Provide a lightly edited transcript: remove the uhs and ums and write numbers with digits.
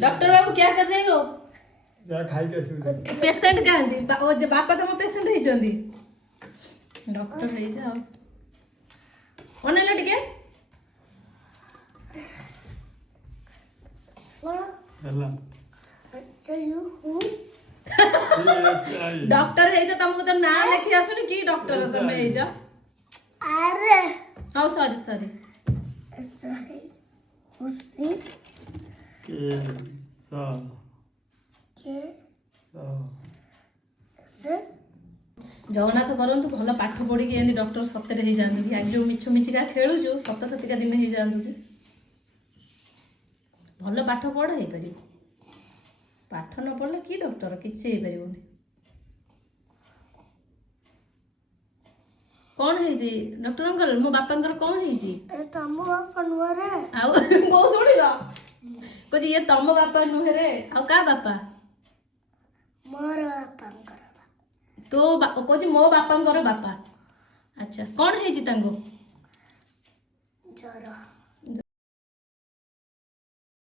Doctor बाबू क्या कर रहे हो? खाई पेशेंट कहती बापा तुम पेशेंट होइचंदी डॉक्टर हे जाओ ओनेलो टिके डॉक्टर हे तो तुमको तो ना लिखी आसुनी की डॉक्टर तुम हे जा अरे हां सॉरी सॉरी सही उसी के सा के से जगन्नाथ करंतु भल पाठ पढ़ी के एंदी डॉक्टर सत्य हे जांदु कि आज जो मिछ मिछिका खेलु जो सत्य सत्यका दिन हे जांदु कि भल पाठ पढ़ हे परियो पाठ न पढ़ले की डॉक्टर किछि हे परियोनी कौन है जी डॉक्टर अंकल मो बापांकर कौन है जी ए तम बापा नुरे आउ बो सुनिलो को जी ये तम बापा नुहे रे आउ का बापा मोर बापा तो को जी मो बापांकर बापा अच्छा कौन है जी तांगो जरा